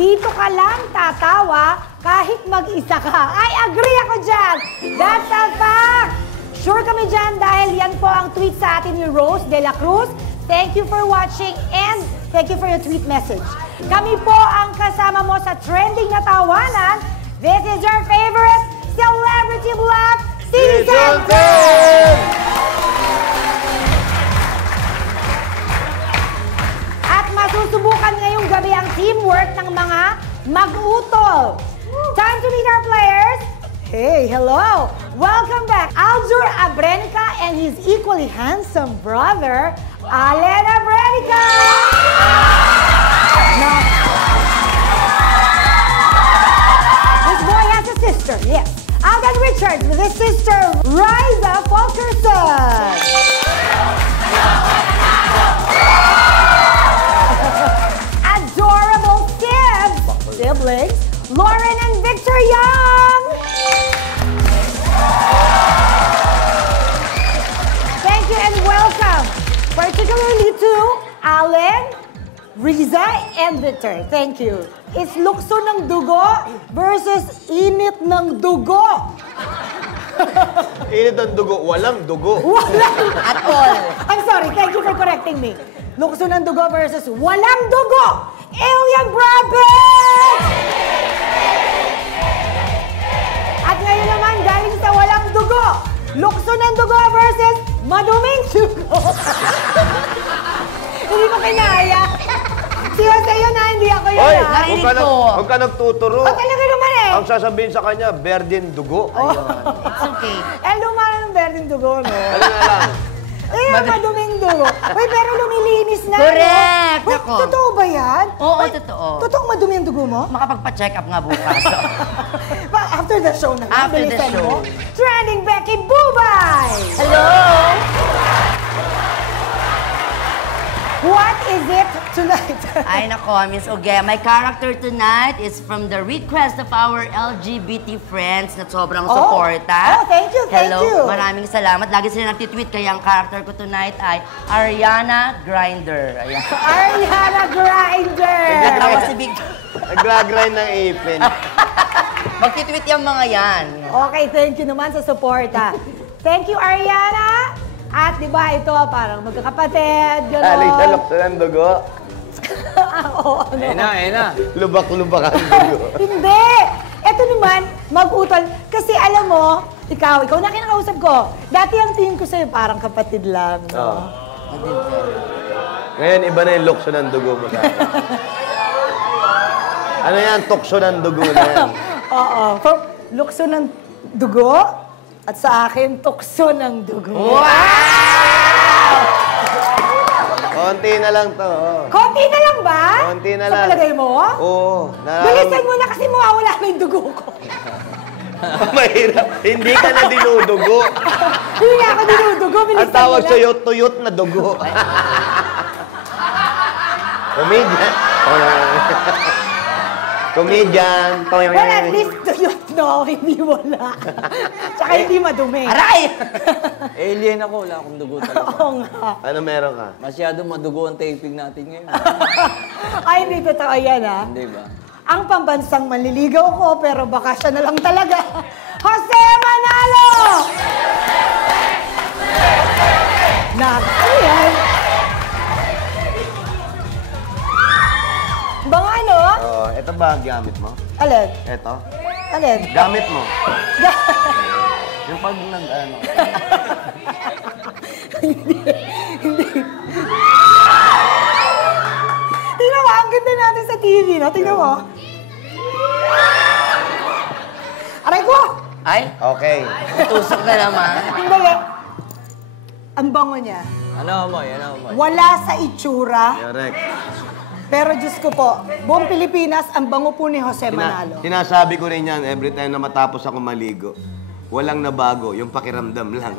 dito ka lang tatawa kahit mag-isa ka. I agree ako dyan. That's a fact. Sure kami dyan dahil yan po ang tweet sa atin ni Rose de la Cruz. Thank you for watching and thank you for your tweet message. Kami po ang kasama mo sa trending na tawanan. This is your favorite Celebrity Bluff Season 10! At masusubukan ngayong gabi ang teamwork ng mga mag-utol. Time to meet our players. Hey, hello! Welcome back, Aljur Abrenica and his equally handsome brother, Allen Abrenica! This boy has a sister, yes. Alden Richards with his sister, Riza Fulkerson. Adorable siblings, Lauren and Victor Young. Thank you and welcome, particularly to Allen, Riza, and Victor. Thank you. Is lukso ng dugo versus init ng dugo. Init ng dugo, walang dugo. Walang at all. I'm sorry, thank you for correcting me. Lukso ng dugo versus walang dugo. Alien Brothers! At ngayon naman, galing sa walang dugo. Lukso ng dugo versus maduming dugo. Hindi ko kinaya. Si Jose yun na, hindi ako yun. Hoy, ha? huwag ka nagtuturo. Oh, talaga naman eh. Ang sasabihin sa kanya, berdeng dugo. Oh. It's okay. Lumala ng berdeng dugo, no? Ano na lang? Maduming dugo. Uy, pero lumilinis na. Correct! Uy, Ako. totoo ba yan? Oo, Uy, totoo. Totoong madumi ang dugo mo? Makapagpa-check up nga bukas. After the show na. After the bilisan show. mo. Trending Becky Bubay! Hello! What is it tonight? Ay nako, Miss Oge, my character tonight is from the request of our LGBT friends na sobrang suporta. Oh, thank you, thank Hello, you. maraming salamat. Lagi sila nagtitweet, kaya ang character ko tonight ay Ariana Grinder. Ayan. Ariana Grinder! Nagtawa si Big. Nagla-grind ng ipin. Magtitweet yung mga yan. Okay, thank you naman sa suporta. Thank you, Ariana! At di ba ito, parang magkakapatid, gano'n. Aling talok sa ng dugo. Oo, ano? Ena. Lubak-lubak ang dugo. Hindi! Ito naman, mag-utol. Kasi alam mo, ikaw na kinakausap ko. Dati ang tingin ko sa'yo, parang kapatid lang. No? Ngayon, iba na yung lukso ng dugo mo sa akin. Ano yan? Tukso ng dugo na yan. Oo. Lukso ng dugo, at sa akin, tukso ng dugo. Wow! Konti na lang to. Konti na lang ba? Konti na Sa lang. palagay mo? Oo. Bilisan mo na kasi mawawala na yung dugo ko. Mahirap. Hindi ka na dinudugo. Hindi nga ako dinudugo. Bilisan Ang tawag mo na. sa'yo, tuyot na dugo. Comedian. Comedian. Well, at least tuyot, no? Hindi wala. Tsaka hindi madumi. Aray! Alien ako, wala akong dugo talaga. Oo nga. Ano meron ka? Masyadong madugo ang taping natin ngayon. Ay, hindi totoo yan, ha? Hindi ba? Ang pambansang manliligaw ko, pero baka siya na lang talaga. Jose Manalo! Naku yan. Bang ano? Oo. Ito ba ang gamit mo? Alin? Ito? Alin? Gamit mo. Yung pag nag-ano. Tingnan mo, ang ganda natin sa TV, no? Tingnan mo. Aray ko! Ay, Okay. tusok na naman. Hindi. Ang bango niya. Ano mo? Wala sa itsura, Correct. pero Diyos ko po, buong Pilipinas, ang bango po ni Jose Manalo. Sinasabi ko rin yan every time na matapos ako maligo. Walang nabago, yung pakiramdam lang.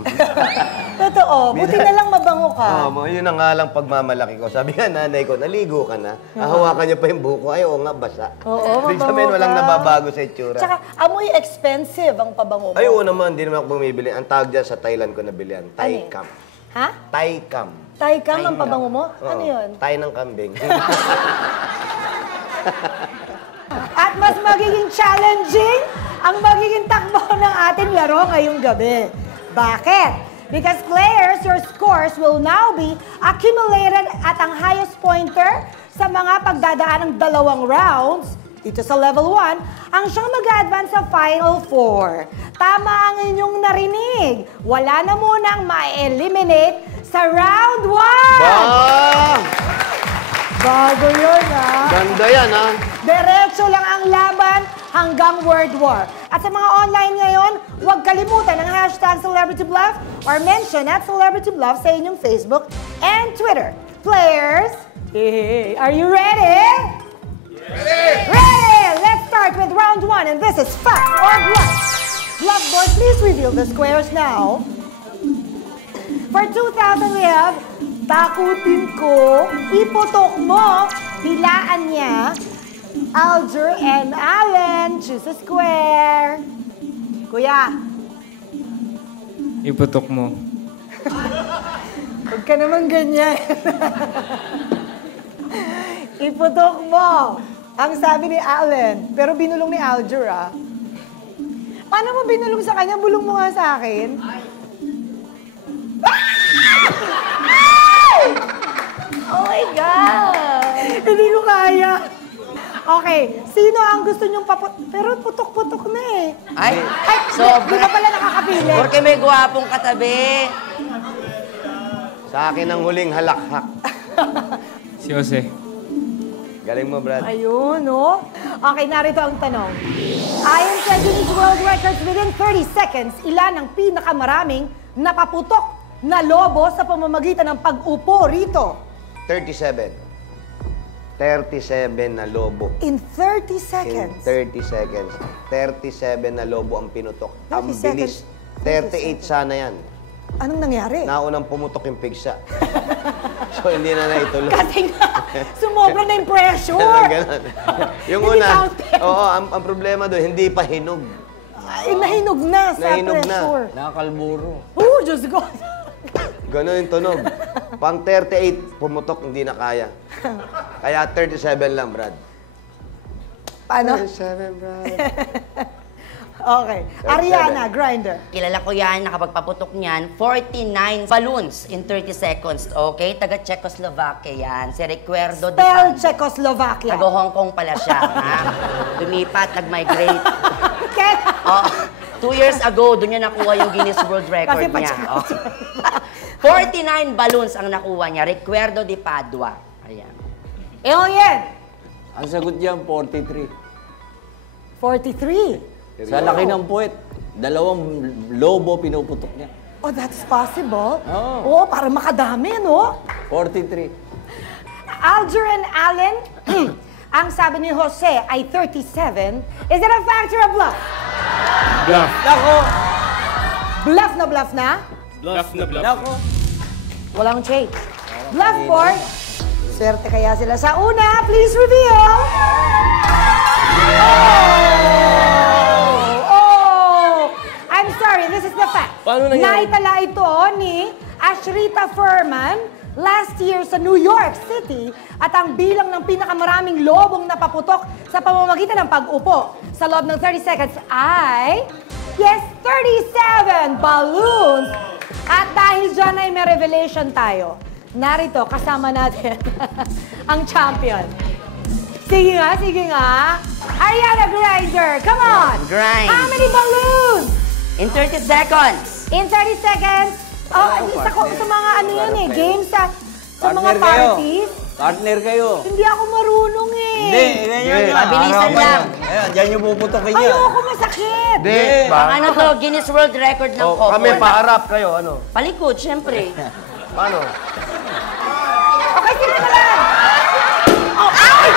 Totoo, buti na lang mabango ka. Oo, yun ang nga lang pagmamalaki ko. Sabi nga nanay ko, naligo ka na. Hahawakan niya pa yung buko. Ay, oo nga, basa. Oo, Ibig mabango sabihin, walang ka. nababago sa itsura. Tsaka, amoy expensive ang pabango mo. Ay, oo naman, di naman ako bumibili. Ang tawag dyan sa Thailand ko nabilihan, Thai Cam. Ha? Thai Cam. Thai Cam ang pabango mo? Ano Oo, yun? Thai ng kambing. mas magiging challenging ang magiging takbo ng ating laro ngayong gabi. Bakit? Because players, your scores will now be accumulated at ang highest pointer sa mga pagdadaan ng 2 rounds dito sa level 1, ang siyang mag-advance sa Final 4. Tama ang inyong narinig. Wala na munang ma-eliminate sa round 1! Bah! Bago yun, ha? Ganda yan, ha? Diretso lang ang laban hanggang World War. At sa mga online ngayon, huwag kalimutan ang hashtag CelebrityBluff or mention at CelebrityBluff sa inyong Facebook and Twitter. Players, are you ready? Ready! Let's start with round 1, and this is Fact or Bluff. Bluff board, please reveal the squares now. For 2,000, we have Takutin Ko, Iputok Mo, Bilaan Niya, Alger and Allen, choose a square. Kuya, Iputok mo. huwag ka naman ganyan. Iputok mo. Ang sabi ni Allen, pero binulong ni Alger, ah. Paano mo binulong sa kanya? Bulong mo nga sa akin. Oh my God! Hindi ko kaya. Okay, sino ang gusto niyong Pero putok-putok na eh. Ay, Di sobra. ba pala nakakapili? Porque may gwapong katabi. Sa akin ang huling halakhak. Si Jose. Galing mo, Brad. Ayun, no? Okay, narito ang tanong. Ayon sa Guinness World Records, within 30 seconds, ilan ang pinakamaraming napaputok na lobo sa pamamagitan ng pag-upo rito? 37. 37 na lobo. In 30 In seconds. 30 seconds. 37 na lobo ang pinutok. Ang 30 bilis. seconds. 38 sana yan. Anong nangyari? Naunang pumutok yung pigsa. So, hindi na naituloy. Kasi nga, sumobra na yung pressure. Ganon. Yung Hindi una, counted. oo, ang problema doon, hindi pa hinog. Ay, nahinog na sa Nahinog na. pressure. Nakakalburo. Oh, Diyos ko. Ganon yung tunog. Pang 38, pumutok, hindi na kaya. Kaya 37 lang, Brad. Paano? 37, Brad. Okay. Ariana, grinder. Kilala ko yan, nakapagpaputok niyan, 49 balloons in 30 seconds. Okay? Taga Czechoslovakia yan. Si Recuerdo de Spell Pan. Czechoslovakia. Taga Hong Kong pala siya. Ha? Lumipat, nag-migrate. Kaya- Oh, 2 years ago, doon niya nakuha yung Guinness World Record Kasi pa niya. siya- Oh. 49 balloons ang nakuha niya. Recuerdo de Padua. Ayan. Elien, Ang sagot diyan, 43. 43. Sa laki ng puwet, 2 lobo pinuputok niya. Oh, that's possible. Oo. Oh, para makadami, no? 43. Alger and Allen, ang sabi ni Jose ay 37. Is it a fact or a bluff? Bluff. Nako! Bluff na bluff na? Bluff na bluff. Nako! Walang change. Bluff board. Swerte kaya sila sa una. Please reveal. Oh! I'm sorry, this is the fact. Paano nangyari? Naitala ito ni Ashrita Furman last year sa New York City at ang bilang ng pinakamaraming lobong napaputok sa pamamagitan ng pag-upo sa loob ng 30 seconds ay, yes, 37 balloons. At dahil dyan ay may revelation tayo. Narito, kasama natin ang champion. Sige nga, sige nga. Ariana Grinder, come on! Grind. How many balloons? In 30 seconds. In 30 seconds. Oh, isa ko sa mga ano yan eh, games sa mga parties. Partner kayo. Hindi ako marunong eh. Hindi, ganyan Hindi. yun. Mabilisan Harapan lang. yan. Ayan, dyan yung puputokin niya. Ayoko masakit. Hindi. Ang ano to, Guinness World Record ng Oh, couple. kami paharap kayo, ano? Palikod, syempre. Paano? Okay, sige na lang. Oh, ay!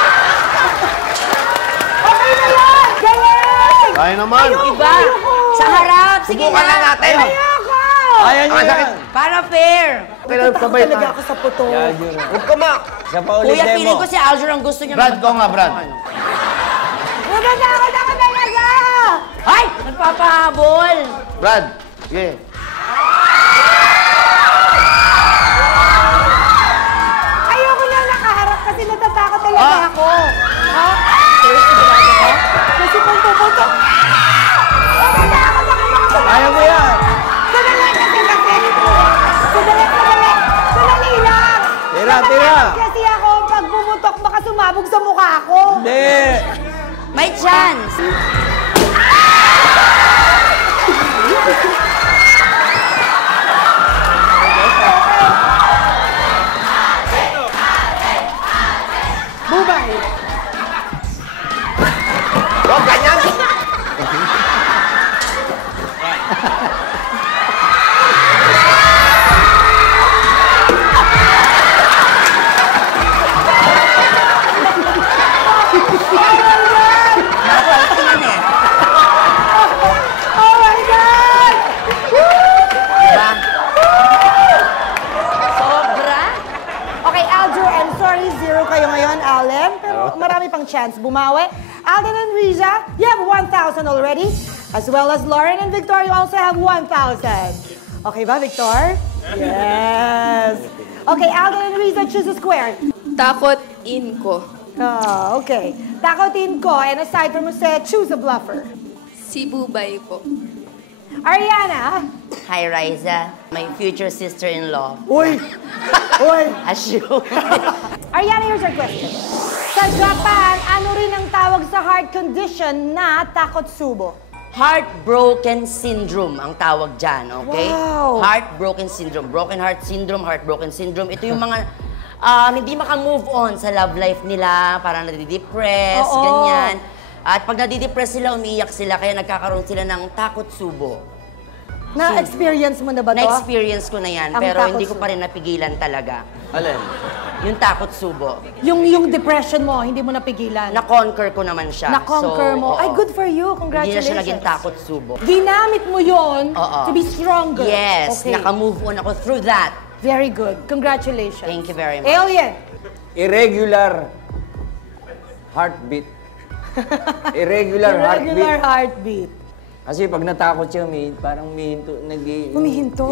Okay na yan! Galing! Kaya naman. Iba. Sa harap, sige Subukan na na. natin. Ayoko! Ayan nyo yan. Para fair. Kailan sabay Talaga tayo. ako sa puto. Yan yun. Huwag ka ma. Isa pa ulit Kuya, demo. feeling ko si Alger ang gusto niya. Brad, ko nga, Brad. Natatakot ako talaga! Ay! Nagpapahabol. Brad, sige. Ayoko na nakaharap kasi natatakot talaga Ah. ako. Ha? Seriously, sigurado ka? May chance! Bubay. Huwag ganyan! Nakakalimutan eh. Oh my God! Diba? Sobra? Okay, Aldrin, I'm sorry, 0 kayo ngayon, Allen. Pero marami pang chance bumawi. Alden and Riza, you have 1,000 already. As well as Lauren and Victor, you also have 1,000. Okay ba, Victor? Yes. Okay, Alden and Riza, choose a square. Takot in ko. Oh, okay. Takotin ko. And aside from Jose, choose a bluffer. Si Bubay po. Ariana. Hi, Riza. My future sister-in-law. Uy! Uy! Assume. Ariana, here's our question. Sa Japan, ano rin ang tawag sa heart condition na takotsubo? Heartbroken syndrome ang tawag dyan, okay? Wow. Heartbroken syndrome. Broken heart syndrome, heartbroken syndrome. Ito yung mga hindi maka-move on sa love life nila, parang nadidepress, Oo. ganyan. At pag nadidepress sila, umiiyak sila, kaya nagkakaroon sila ng takot-subo. Na-experience mo na ba to? Na-experience ko na yan, Ang pero hindi ko takot-subo. pa rin napigilan talaga. Alin? Yung takot-subo. Yung depression mo, hindi mo napigilan. Na-conquer ko naman siya. Na-conquer mo. oo. Ay, good for you. Hindi na Congratulations. siya naging takot-subo. Ginamit mo yon Oo. to be stronger. Yes, Okay. naka-move on ako through that. Very good. Congratulations. Thank you very much. Alien. Irregular heartbeat. Irregular heartbeat. Irregular heartbeat. Kasi pag natakot siya, parang humihinto. Humihinto.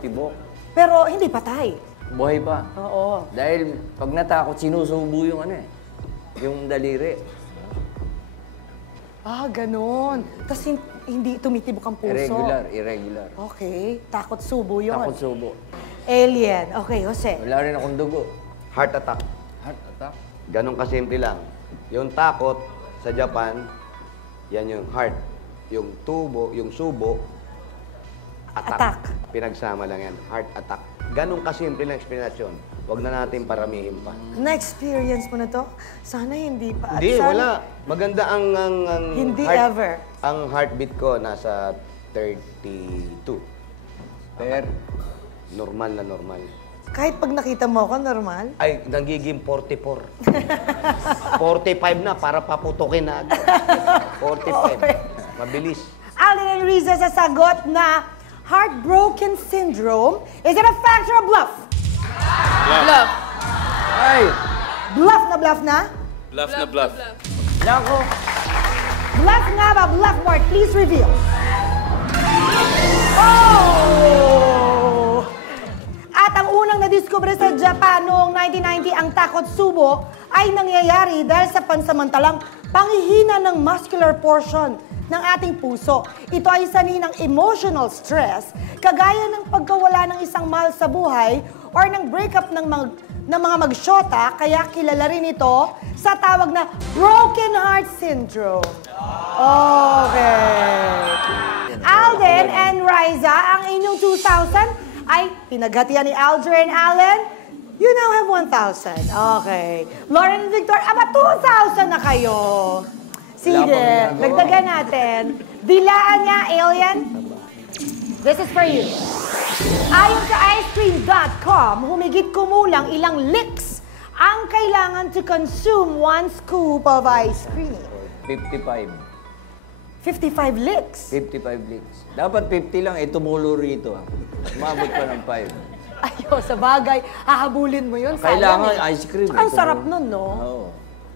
Tibok. Pero hindi patay. Buhay pa. Oo. Dahil pag natakot, sinusubo yung yung daliri. Ah, ganun. Tapos hindi tumitibok ang puso. Irregular. Okay. Takot subo yun. Takot subo. Alien. Okay, Jose. Wala rin akong dugo. Heart attack. Heart attack. Ganon kasimple lang. Yung takot sa Japan, yan yung heart. Yung tubo, yung subo, Attack. Pinagsama lang yan. Heart attack. Ganon kasimple lang explanation. Huwag na natin paramihin pa. Na-experience mo na to? Sana hindi pa. At Hindi, sana- wala. Maganda ang Hindi heart- ever. Ang heartbeat ko nasa 32. Per. Normal na normal. Kahit pag nakita mo ako, normal? Ay, nagiging 44. 45 na, para paputukin na agad. 45. Okay. Mabilis. Alden and Riza sa sagot na heartbroken syndrome. Is it a fact or a bluff? Bluff. Ay! Bluff na bluff na? Bluff na bluff. Nako! Bluff nga ba? Bluff word, please reveal. Oh! At ang unang nadiskubre sa Japan noong 1990 ang takotsubo ay nangyayari dahil sa pansamantalang panghihina ng muscular portion ng ating puso. Ito ay sanhi ng emotional stress, kagaya ng pagkawala ng isang mahal sa buhay or ng breakup ng mga magsyota, kaya kilala rin ito sa tawag na broken heart syndrome. Okay. Alden and Riza, ang inyong 2,000 ay pinaghatian ni Aldrin and Allen. You now have 1,000. Okay. Lauren and Victor, aba 2,000 na kayo. Sige, Wala pang ginagawa. dagdagan natin. Dilaan niya, Alien. This is for you. Ayon sa icecream.com, humigit kumulang ilang licks ang kailangan to consume 1 scoop of ice cream. 55. 55 licks. 55 licks. Dapat 50 lang, tumulo rito. Umabot pa ng 5. Ayo, sa bagay, hahabulin mo yun. Kailangan sayang eh. ice cream. Tsaka ang sarap nun, no? Oo.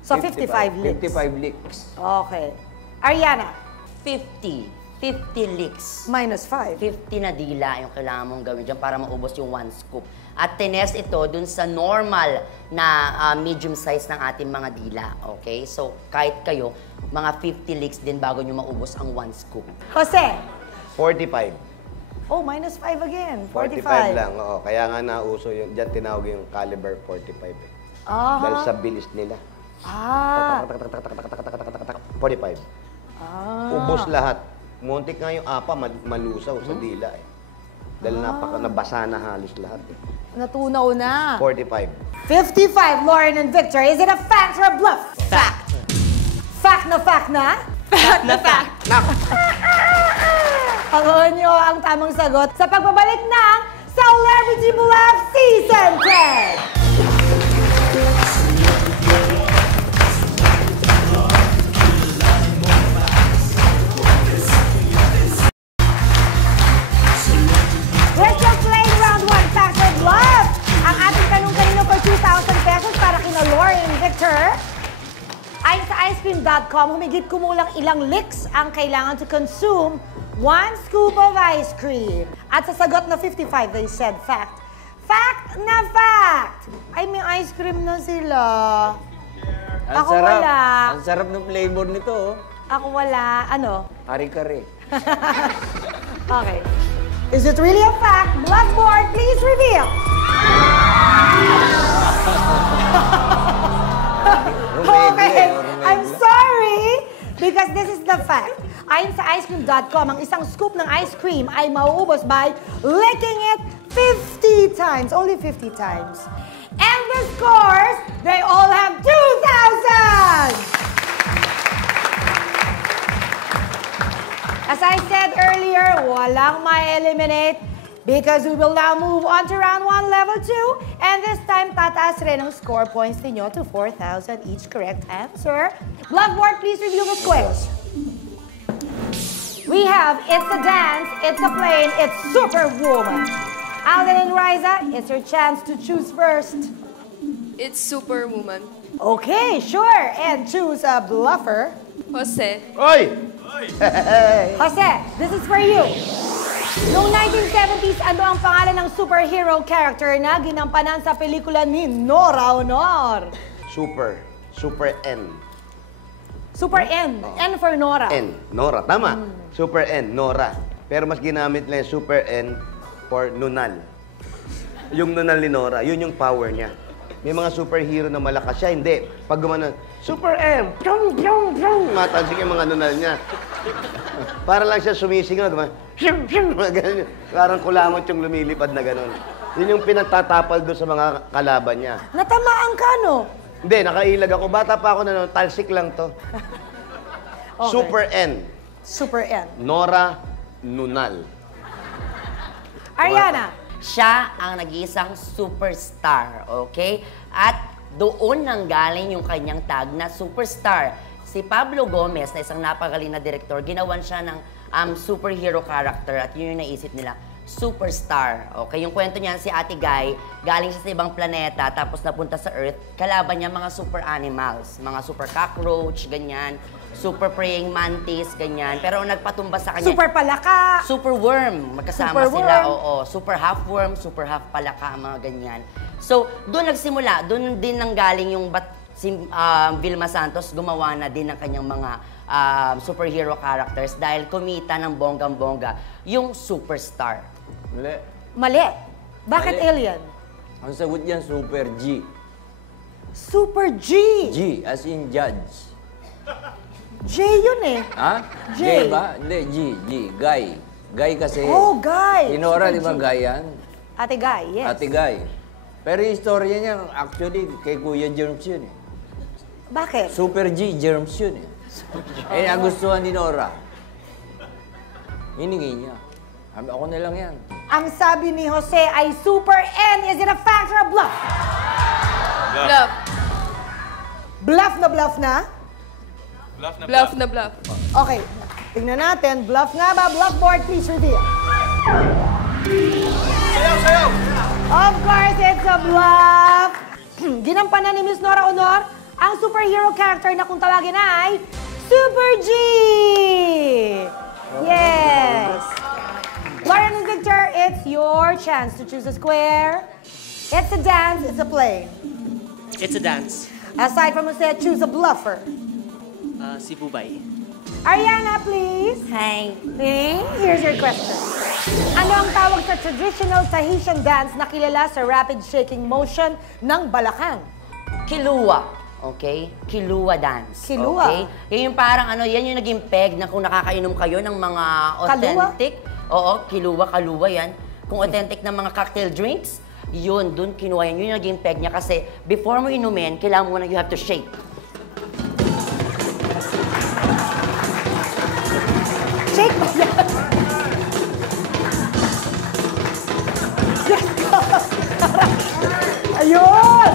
So, 55 licks. 55 licks. Okay. Ariana, 50. 50 licks. minus 5. 50 na dila yung kailangan mong gawin dyan para maubos yung 1 scoop. At tinest ito dun sa normal na medium size ng ating mga dila. Okay? So, kahit kayo, mga 50 licks din bago nyo maubos ang 1 scoop. Jose, 45. oh, minus 5 again. 45 lang, oo. Kaya nga nauso yun. Diyan tinawag yung caliber 45 eh. Aha. Dahil sa bilis nila. Ah. 45. Ubos lahat. Muntik nga yung apa, malusaw sa dila eh. Dahil nabasa na halos lahat eh. Natunaw na. 45. 55, Lauren and Victor. Is it a fact or a bluff? Fact. Fact na fact na? Fact na fact. Panguhan nyo ang tamang sagot sa pagbabalik ng Celebrity Bluff Season 10! We're still playing round 1, Fact or Bluff! Ang ating tanong kanino for 2,000 pesos para kina Lauren and Victor. Ayon sa icecream.com, humigit kumulang ilang licks ang kailangan to consume 1 scoop of ice cream. At sa sagot na 55, they said fact. Fact na fact! Ay, may ice cream na sila. Ako wala. Ang sarap ng flavor nito, oh. Ako wala. Ano? Kare-kare. Okay. Is it really a fact? Blackboard, please reveal. Okay, I'm sorry because this is the fact. Ayon sa icecream.com, ang isang scoop ng ice cream ay mauubos by licking it 50 times. Only 50 times. And the scores, they all have 2,000! As I said earlier, walang ma-eliminate because we will now move on to round 1, level 2. And this time, tataas rin ang score points ninyo to 4,000 each correct answer. Blackboard, please review the squares. We have It's a Dance, It's a Plane, It's Superwoman. Alden and Riza, it's your chance to choose first. It's Superwoman. Okay, sure. And choose a bluffer. Jose. Oy! Jose, this is for you. Noong 1970s, ano ang pangalan ng superhero character na ginampanan sa pelikula ni Nora Honor? Super N. Super N. N for Nora. N. Nora, tama. Super N, Nora. Pero mas ginamit nila yung Super N for Nunal. Yung Nunal ni Nora, yun yung power niya. May mga superhero na malakas siya, hindi. Pag gumanon, Super M, pyong, pyong, pyong, matansik yung mga Nunal niya. Para lang siya sumisingaw, gumanon, pyong, pyong, ganun. Parang kulamot yung lumilipad na gano'n. Yun yung pinagtatapal doon sa mga kalaban niya. Natamaan ka, no? Hindi, nakailag ako. Bata pa ako na talsik lang to. Okay. Super N. Super N. Nora Nunal. Ariana. Siya ang nag-iisang superstar, okay? At doon nanggaling yung kanyang tag na superstar. Si Pablo Gomez, na isang napagaling na direktor, ginawan siya ng superhero character at yun yung naisip nila, superstar. Okay, yung kwento niya, si Ate Guy, galing siya sa ibang planeta, tapos napunta sa Earth, kalaban niya mga super animals, mga super cockroach, ganyan, super praying mantis, ganyan. Pero ang nagpatumba sa kanya, Super palaka. super worm, magkasama Super sila, worm. oo. Super half worm, super half palaka, mga ganyan. So, doon nagsimula, doon din nanggaling yung si Vilma Santos gumawa na din ng kanyang mga superhero characters dahil kumita ng bonggang-bongga yung superstar. Mali. Mali. Bakit Mali. alien? Ang sagot yan, Super G. Super G. G, as in judge. J yun eh. Ha? J. G ba? Hindi, G. Guy. Guy kasi. Oh, Guy. Tinora, Super di ba, G. Guy yan? Ate Guy, yes. Ate Guy. Pero yung istorya niya, actually, kay Kuya Germs yun eh. Bakit? Super G, Germs yun eh. Eh, nagustuhan ni Nora. Hiningi niya. Sabi, ako na lang yan. Ang sabi ni Jose ay Super N. Is it a fact or a bluff? Bluff. Bluff na bluff na? Bluff na bluff. Okay, tingnan natin. Bluff nga ba? Blackboard, please reveal. Sayaw! Of course, it's a bluff. Ginampanan ni Miss Nora Honor ang superhero character na kung tawagin ay Super G! Yes! Lauren and Victor, it's your chance to choose a square. It's a dance, it's a play. It's a dance. Aside from Jose, choose a bluffer. Si Bubay. Ariana, please. Hi. Okay, here's your question. Ano ang tawag sa traditional Tahitian dance na kilala sa rapid shaking motion ng balakang? Kilua. Okay? Kilua dance. Kilua. Okay? Yan yung parang ano, yan yung naging peg na kung nakakainom kayo ng mga authentic. Oo, kilua, kaluwa yan. Kung authentic na mga cocktail drinks, yun, dun kinuha yan. Yun yung naging peg niya kasi before mo inumin, kailangan mo na you have to shake. Shake mo yan. Yes, go. Ayun!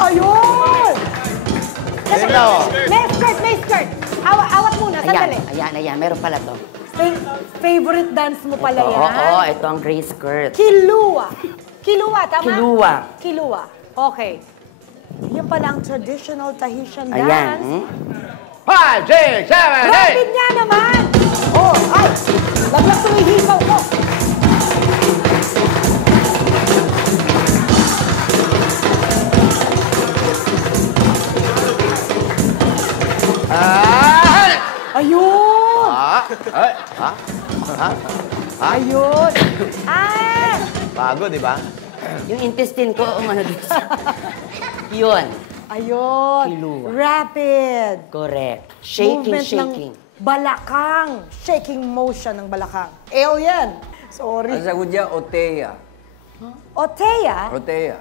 Ayun! Yan na, oh. May skirt. Awat muna, sandali. Ayan, meron pala to. Favorite dance mo pala yan? Oo, ito ang gray skirt. Kilua. Kilua, tama? Kilua. Kilua. Okay. Yan pala ang traditional Tahitian Ayan. dance. 5, 6, 7, 8! Rapid nga naman! Oh, ay! Laglag tumihipaw ko. Ayun! Ayun! Ah! Bago, di ba? Yung intestine ko, ano dito. Yun. Ayun! Kilua. Rapid! Correct. Shaking. Ng balakang. Shaking motion ng balakang. Alien! Sorry. Ang sagot niya, Otea. Otea? Otea.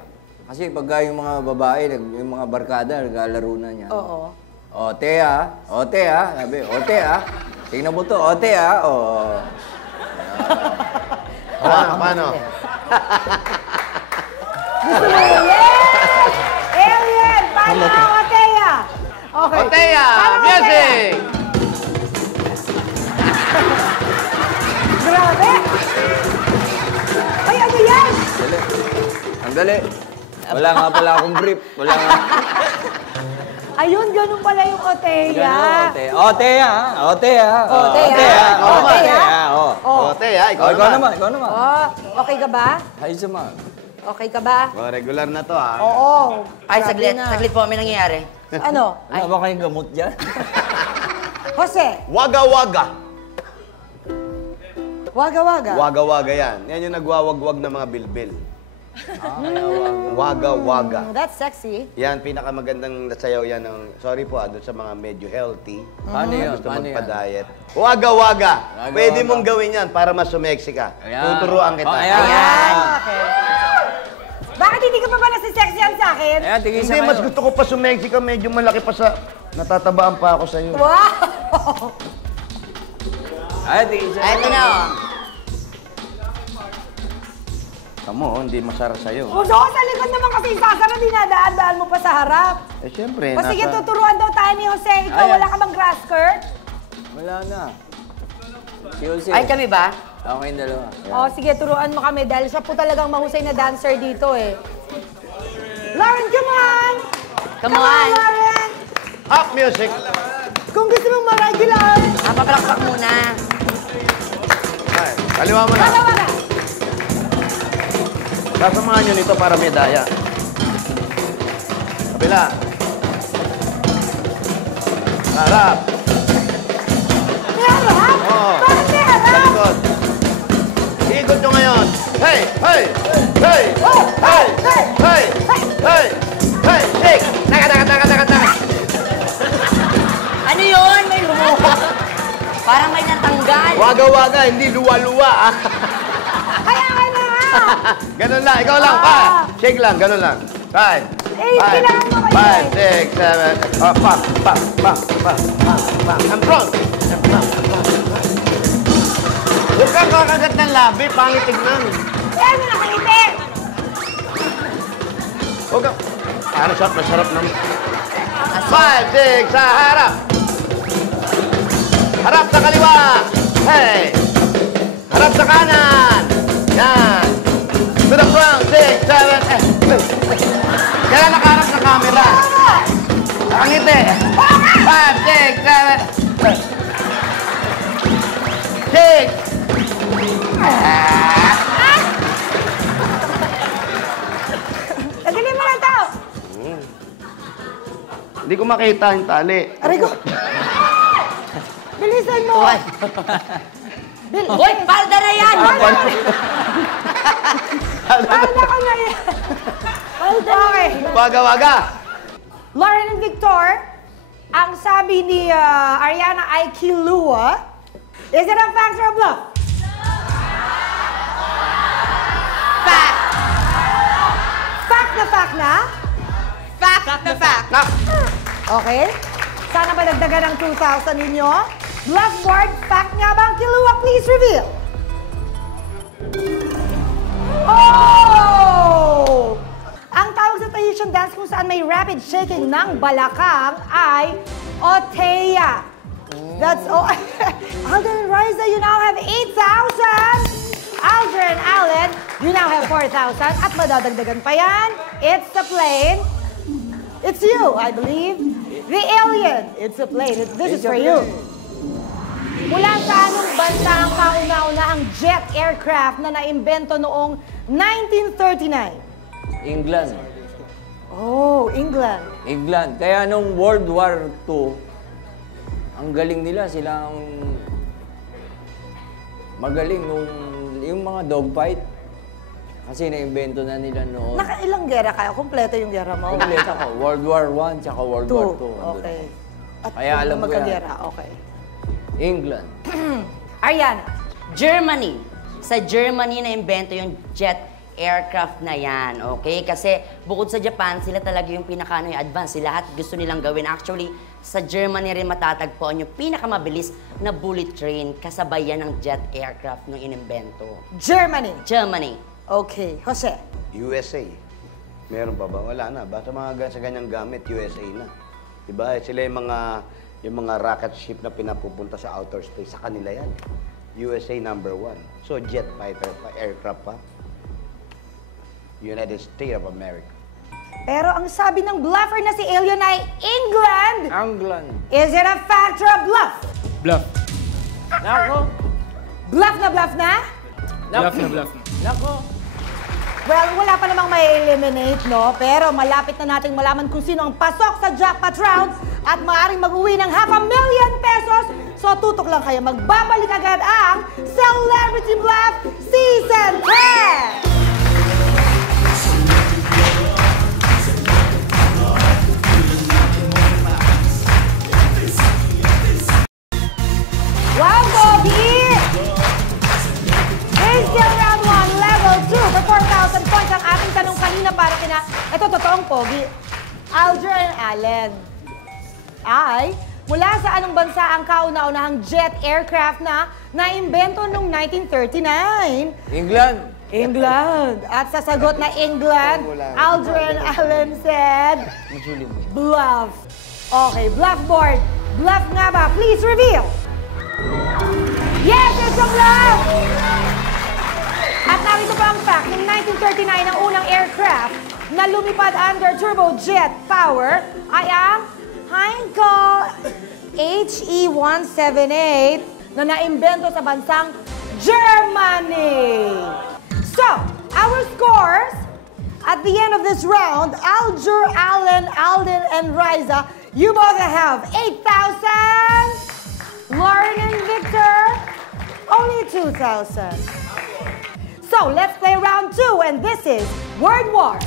Kasi pagka yung mga babae, yung mga barkada, naglalaro na niya. Oo. Otea, Otea, sabi, Otea. Tingnan mo to, Otea, o. Paano? Gusto mo yun? Alien! Paano ang Otea? Okay. Otea, Paano ang music! Grabe! Ay, ano yan? Dali. Ang dali. Wala nga pala akong brief. Wala nga. Ayun, ganun pala yung Otea. Ganun, Otea. Otea. Otea. Oh. Otea, ikaw Ikaw naman. naman. Oh, okay ka ba? Ay, sama. Okay ka ba? Oh, regular na to, ha? Oo. Ay, Grabe saglit. na. Saglit po, may nangyayari. Ano? Wala ba kayong gamot dyan? Jose, Waga-waga. waga-waga. Waga-waga yan. Yan yung nagwawagwag ng mga bilbil. Waga-waga. That's sexy. Yan, pinakamagandang sayaw yan ng, sorry po, doon sa mga medyo healthy. Paano yun? Gusto Paano yan? magpa-diet. Waga-waga. Waga-waga. Pwede mong gawin yan para mas sumeksi ka. Ayan. Tuturuan kita. Oh, ayan. Ayan. Okay. Bakit hindi ka pa ba nasisexyan sa akin? Ayan, tigil Hindi, mas gusto ko pa sumeksi ka. Medyo malaki pa sa, natatabaan pa ako sa'yo. Wow! Ay, tigil siya. Ay, ito na, oh. Tamo, hindi masara sa'yo. O, sa likod naman kasi isasara, dinadaan-daan mo pa sa harap. Eh, syempre, O sige, tuturuan daw tayo ni Jose. Ikaw, Ayan. wala ka bang grass skirt? Wala na. Si Jose. Ay, kami ba? Ako kayong dalawa. O, sige, turuan mo kami dahil siya po talagang mahusay na dancer dito eh. Lauren, come on! Come on. Lauren! Up music! Kung gusto mong ma-regular, Papalakpak muna. Ay, kaliwa mo na. wala. Kasamahan nyo nito para may daya. Kabila. Harap. May harap? Oo. Bakit may Sa harap? likod. Ikot nyo ngayon. Hey! Hey! Hey! Oh! Hey! Hey! Hey! Hey! Hey! Hey! Shake! Taka! Ano yun? May lumuha. Parang may natanggal. Waga-waga, hindi luwa-luwa. ah. Kaya ka na nga! Ganun lang, ikaw lang. Pa. Shake lang, ganun lang. 5. Eh, kailangan mo kayo 5, 6, 7. Oh, pa. I'm front. Huwag kang kakagat ng labi, pangit tignan. Kaya mo nakangiti! Huwag kang... Ano sarap na sarap naman. 5, 6, sa harap. Harap sa kaliwa. Hey. Harap sa kanan. Yan. To the front, 6, 7, Kaya nakaharap sa camera. Nakangiti. 5, 6, 7, 6. Tagalin mo lang to! Hindi ko makita yung tali. Aray ko! Bilisan mo! Tuwan. Uy, palda na yan! Palda ko na yan! Okay. Waga-waga! Lauren and Victor, ang sabi ni Ariana ay Kilua. Is it a fact or a bluff? Fact. Fact na fact na? Fact na fact. Okay. Sana ba dagdagan ang 2,000 ninyo? Bluff board, fact nga ba ang Kilua? Please reveal. Oh! Ang tawag sa Tahitian dance kung saan may rapid shaking ng balakang ay Oteya. That's all. Alden and Riza, you now have 8,000. Aldrin and Allen, you now have 4,000. At madadagdagan pa yan. It's the plane. It's you, I believe. The alien. It's a plane. This is for you. Mula sa anong bansa ang kauna-una ang jet aircraft na naimbento noong 1939? England. Oh, England. England. Kaya nung World War II, ang galing nila, silang magaling nung yung mga dogfight. Kasi naimbento na nila noon. Nakailang gera kayo? Kompleto yung gera mo? Kompleto ko. World War I tsaka World War II. Okay. At Kaya alam ko yan. magkagera, okay. England. Ariana. Germany. Sa Germany na imbento yung jet aircraft na yan, okay? Kasi bukod sa Japan, sila talaga yung yung advance. Lahat gusto nilang gawin. Actually, sa Germany rin matatagpuan yung pinakamabilis na bullet train kasabayan ng jet aircraft nung inimbento. Germany. Germany. Okay. Jose. USA. Meron pa ba? Wala na. Basta sa ganyang gamit, USA na. Diba? Sila yung mga rocket ship na pinapupunta sa outer space. Sa kanila yan. USA #1. So, jet fighter pa, aircraft pa. United States of America. Pero ang sabi ng bluffer na si Alien ay England. England. Is it a fact or a bluff? Bluff. Nako. Bluff na bluff na? Bluff na bluff. Nako. Well, wala pa namang may eliminate, no? Pero malapit na nating malaman kung sino ang pasok sa jackpot round at maaaring mag-uwi ng 500,000 pesos. So, tutok lang kayo. Magbabalik agad ang Celebrity Bluff Season 10! Wow, Pogi! Here's still round 1, level 2 for 4,000 points. Ang ating tanong kanina para kina, ito totoong Pogi, Aldrin and Allen. Ay, mula sa anong bansa ang kauna-unahang jet aircraft na naimbento noong 1939? England. England. At sa sagot na England, Aldrin and Allen said, bluff. Okay, bluff board. Bluff nga ba? Please reveal. Yes, it's a bluff! At narito pa ang fact, noong 1939, ang unang aircraft na lumipad under turbojet power ay ang Heinkel HE-178 na naimbento sa bansang Germany. So, our scores at the end of this round, Alger, Allen, Alden, and Riza, you both have 8,000. Lauren and Victor, only 2,000. So, let's play round 2, and this is Word War.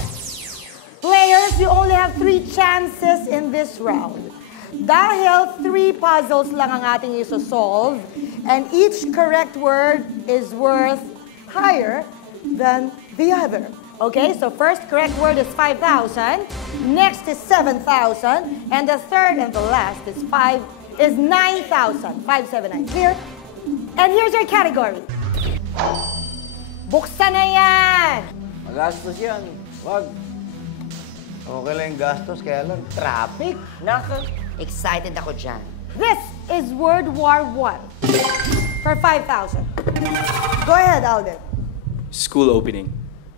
Players, you only have 3 chances in this round. Dahil 3 puzzles lang ang ating isosolve, and each correct word is worth higher than the other. Okay, so first correct word is 5,000, next is 7,000, and the third and the last is 9,000. 579. Clear? And here's your category. Buksan na yan! Magastos yan. Wag. Okay lang yung gastos, kaya lang traffic. Nako. Excited ako dyan. This is World War I for 5,000. Go ahead, Alden. School opening.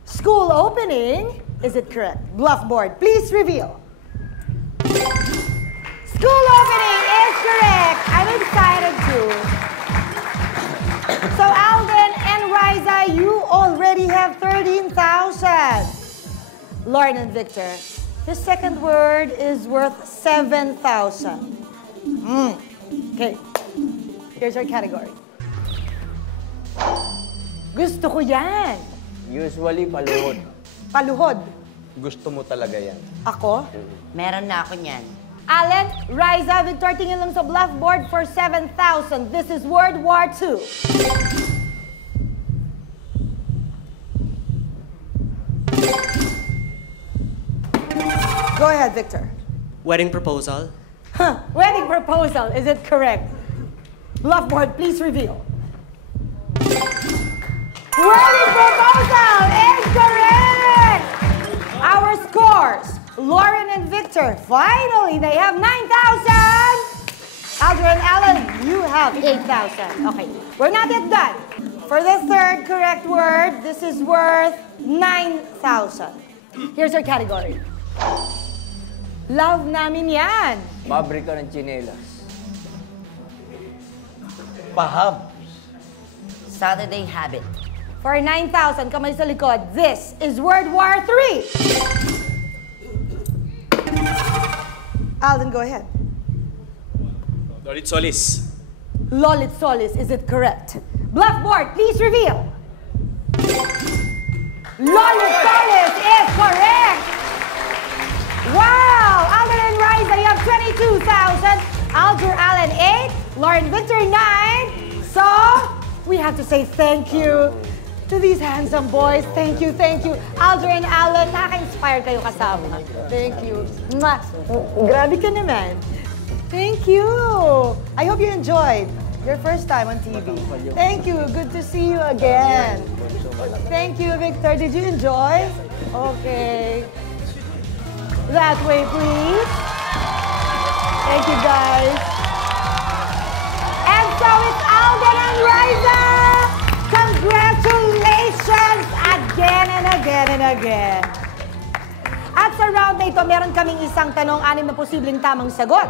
School opening. Is it correct? Bluff board. Please reveal. School opening is correct. I'm excited too. So Alden and Riza, you already have 13,000. Lauren and Victor, the second word is worth 7,000. Okay, here's our category. Gusto ko yan. Usually, paluhod. Paluhod. Gusto mo talaga yan. Ako? Meron na ako niyan. Allen, Riza, Victor, tingin lang sa bluff board for 7,000. This is World War II. Go ahead, Victor. Wedding proposal. Huh. Wedding proposal, is it correct? Bluff board, please reveal. Wedding proposal is correct! Our scores, Lauren and Victor, finally, they have 9,000! Aldrin and Alan, you have 8,000. Okay, we're not yet done. For the third correct word, this is worth 9,000. Here's your category. Love namin yan. Pabrika ng tsinelas. Pahab. Saturday habit. For 9,000, kamay sa likod, this is World War III. Alden, go ahead. Lolit Solis. Lolit Solis, is it correct? Bluff board, please reveal. Lolit Solis is correct. Wow! Alden and Riza, you have 22,000. Alger Allen, 8. Lauren Victor, 9. So, we have to say thank you to these handsome boys. Thank you, thank you. Alger and Alan, nakaka-inspire kayo kasama. Thank you. Mwah. Grabe ka naman. Thank you. I hope you enjoyed your first time on TV. Thank you. Good to see you again. Thank you, Victor. Did you enjoy? Okay. That way, please. Thank you, guys. And so it's Alden and Riza. Congratulations again and again and again. At sa round na ito, meron kaming isang tanong, 6 na posibleng tamang sagot.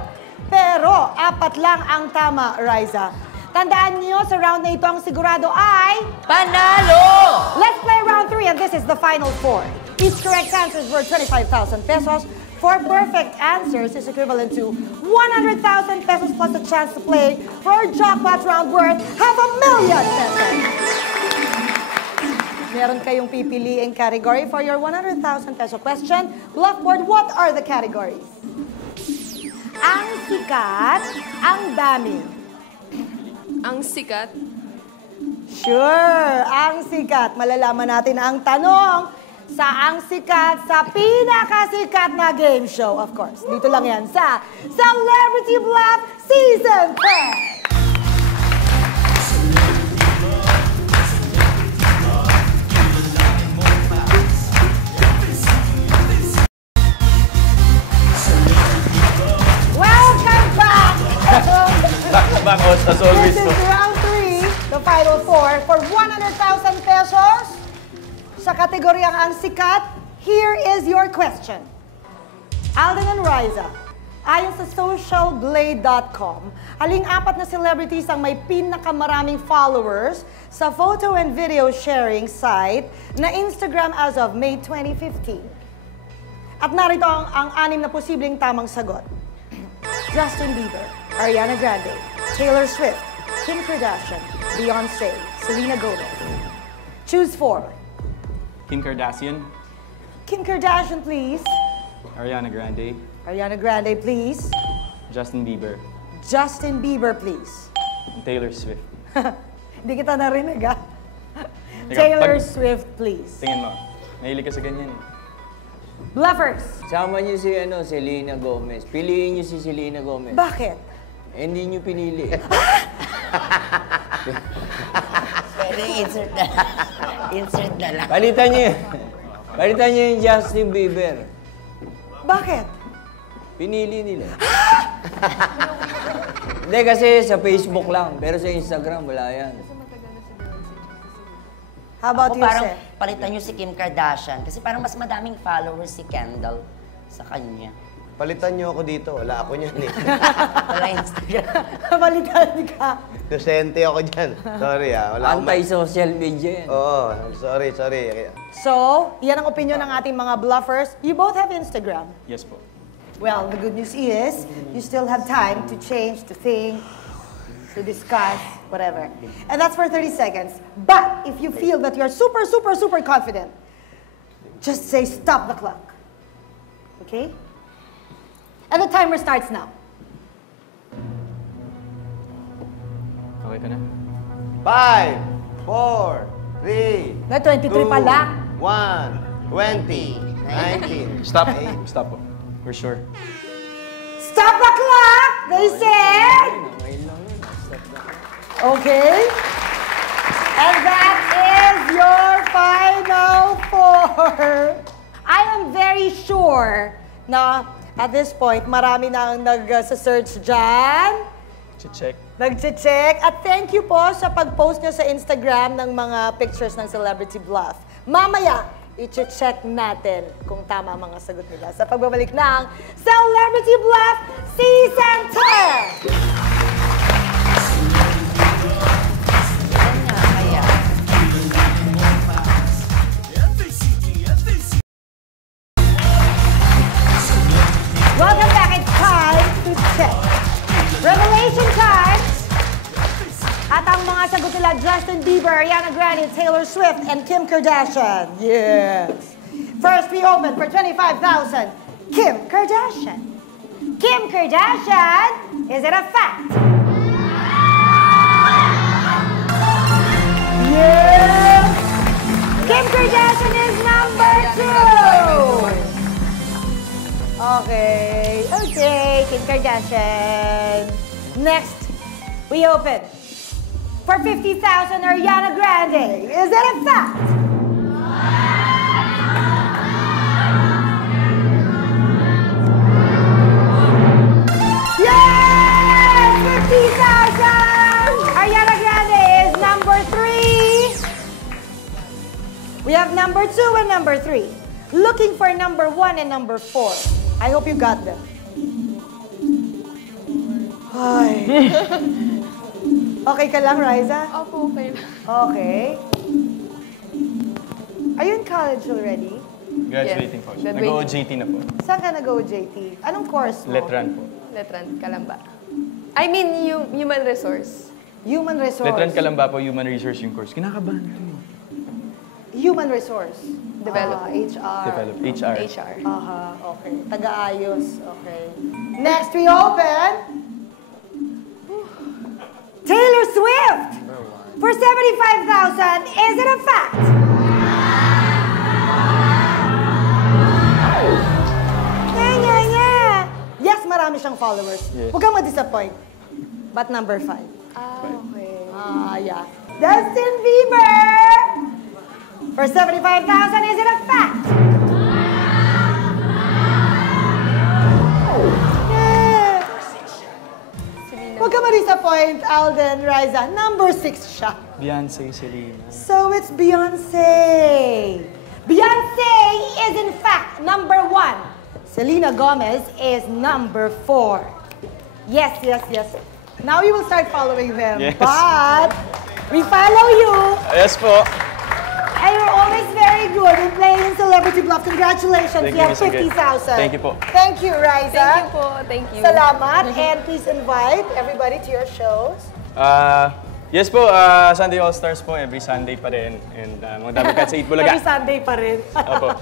Pero 4 lang ang tama, Riza. Tandaan niyo, sa round na ito, ang sigurado ay... Panalo! Let's play round 3 and this is the final 4. Each correct answer is worth 25,000 pesos. 4 perfect answers is equivalent to 100,000 pesos plus a chance to play for a jackpot round worth 500,000 pesos. Meron kayong pipiliing category for your 100,000 peso question. Bluffboard, what are the categories? Ang sikat, ang dami. Ang sikat. Sure, ang sikat. Malalaman natin ang tanong sa ang sikat, sa pinakasikat na game show, of course. Dito lang yan sa Celebrity Bluff Season 10. Welcome back! Back as always. This is round 3, the final 4, for 100,000 pesos. Sa kategoryang ang sikat, here is your question. Alden and Riza, ayon sa socialblade.com, aling 4 na celebrities ang may pinakamaraming followers sa photo and video sharing site na Instagram as of May 2015? At narito ang 6 na posibleng tamang sagot. Justin Bieber, Ariana Grande, Taylor Swift, Kim Kardashian, Beyonce, Selena Gomez. Choose 4. Kim Kardashian. Kim Kardashian, please. Ariana Grande. Ariana Grande, please. Justin Bieber. Justin Bieber, please. And Taylor Swift. Hindi kita narinig, ha? Teka, Taylor pag- Swift, please. Tingin mo. Mahilig ka sa ganyan eh. Bluffers. Sama niyo si Selena Gomez. Piliin niyo si Selena Gomez. Bakit? Hindi niyo pinili. Pwede insert na lang. Insert na lang. Palitan niyo. Palitan niyo yung Justin Bieber. Bakit? Pinili nila. Hindi kasi sa Facebook lang, pero sa Instagram wala yan. How about Ako you, parang Seth? palitan nyo si Kim Kardashian kasi parang mas madaming followers si Kendall sa kanya. Palitan niyo ako dito. Wala ako niyan eh. Wala Instagram. Balitan ka. Dosente ako dyan. Sorry Wala akong Anti-social media yan. Oo. Sorry. So, yan ang opinion ng ating mga bluffers. You both have Instagram. Yes po. Well, the good news is, you still have time to change, to think, to discuss, whatever. And that's for 30 seconds. But if you feel that you're super confident, just say stop the clock. Okay? And the timer starts now. Okay ka na? 5, 4, 3, Na 23 pala. 1, 20, 19. Stop. Stop po. We're sure. Stop the clock! They said! Okay. And that is your final 4. I am very sure na at this point, marami na ang nag-search dyan. Check. Nag-check. At thank you po sa pag-post nyo sa Instagram ng mga pictures ng Celebrity Bluff. Mamaya, i-check natin kung tama ang mga sagot nila sa pagbabalik ng Celebrity Bluff Season 10! Welcome back. It's time to check. Revelation time. At ang mga sagot nila, Justin Bieber, Ariana Grande, Taylor Swift, and Kim Kardashian. Yes. First, we open for 25,000. Kim Kardashian. Kim Kardashian, is it a fact? Yes. Kim Kardashian is number 2. Okay, Kim Kardashian. Next, we open for 50,000, Ariana Grande. Is that a fact? Yes! 50,000! Ariana Grande is number 3. We have number 2 and number 3. Looking for number 1 and number 4. I hope you got them. Ay. Okay ka lang, Riza? Opo, okay lang. Okay. Are you in college already? Graduating Yes. po. Graduating. Nag-OJT na po. Saan ka nag-OJT? Anong course mo? Letran po. Letran, Kalamba. I mean, human resource. Human resource. Letran Kalamba po, Human Resource yung course. Kinakabahan kami. Human resource. Develop. HR. Develop. HR. HR. Aha, okay. Taga-ayos. Okay. Next, we open Taylor Swift for 75,000. Is it a fact? Yeah. Yes, marami siyang followers. Yes. Huwag kang ma-disappoint. But number 5. Okay. Yeah. Justin Bieber for 75,000. Is it a fact? Yeah. Huwag ka ma-disappoint, Alden, Riza. Number 6 siya. Beyonce, Selena. So it's Beyonce. Beyonce is in fact number 1. Selena Gomez is number 4. Yes. Now we will start following them. Yes. But we follow you. Yes po. And you're always very good in playing Celebrity Bluff. Congratulations. Thank You you, have Miss Agay. 50,000. Thank you po. Thank you, Riza. Thank you po. Thank you. Salamat. And please invite everybody to your shows. Yes po, Sunday All-Stars po, every Sunday pa rin. And mga Dabarkad sa Itbulaga. Every Sunday pa rin. Opo.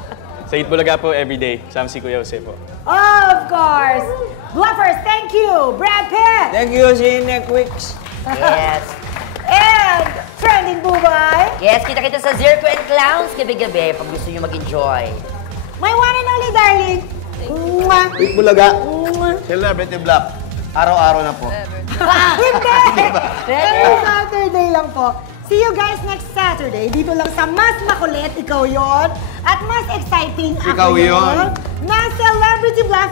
Sa Itbulaga po, everyday. Kasama si Kuya Jose po. Of course. Bluffers, thank you. Brad Pitt. Thank you, see you next week. Yes. And Trending Bubay. Yes, kita-kita sa Zirko and Clowns gabi-gabi pag gusto nyo mag-enjoy. My one and only darling. Mwah. Quick Bulaga. Mwah. Celebrity Bluff. Araw-araw na po. Hindi! Every Saturday lang po. See you guys next Saturday. Dito lang sa mas makulit, ikaw yon, at mas exciting, Ikaw ako yun. na Celebrity Bluff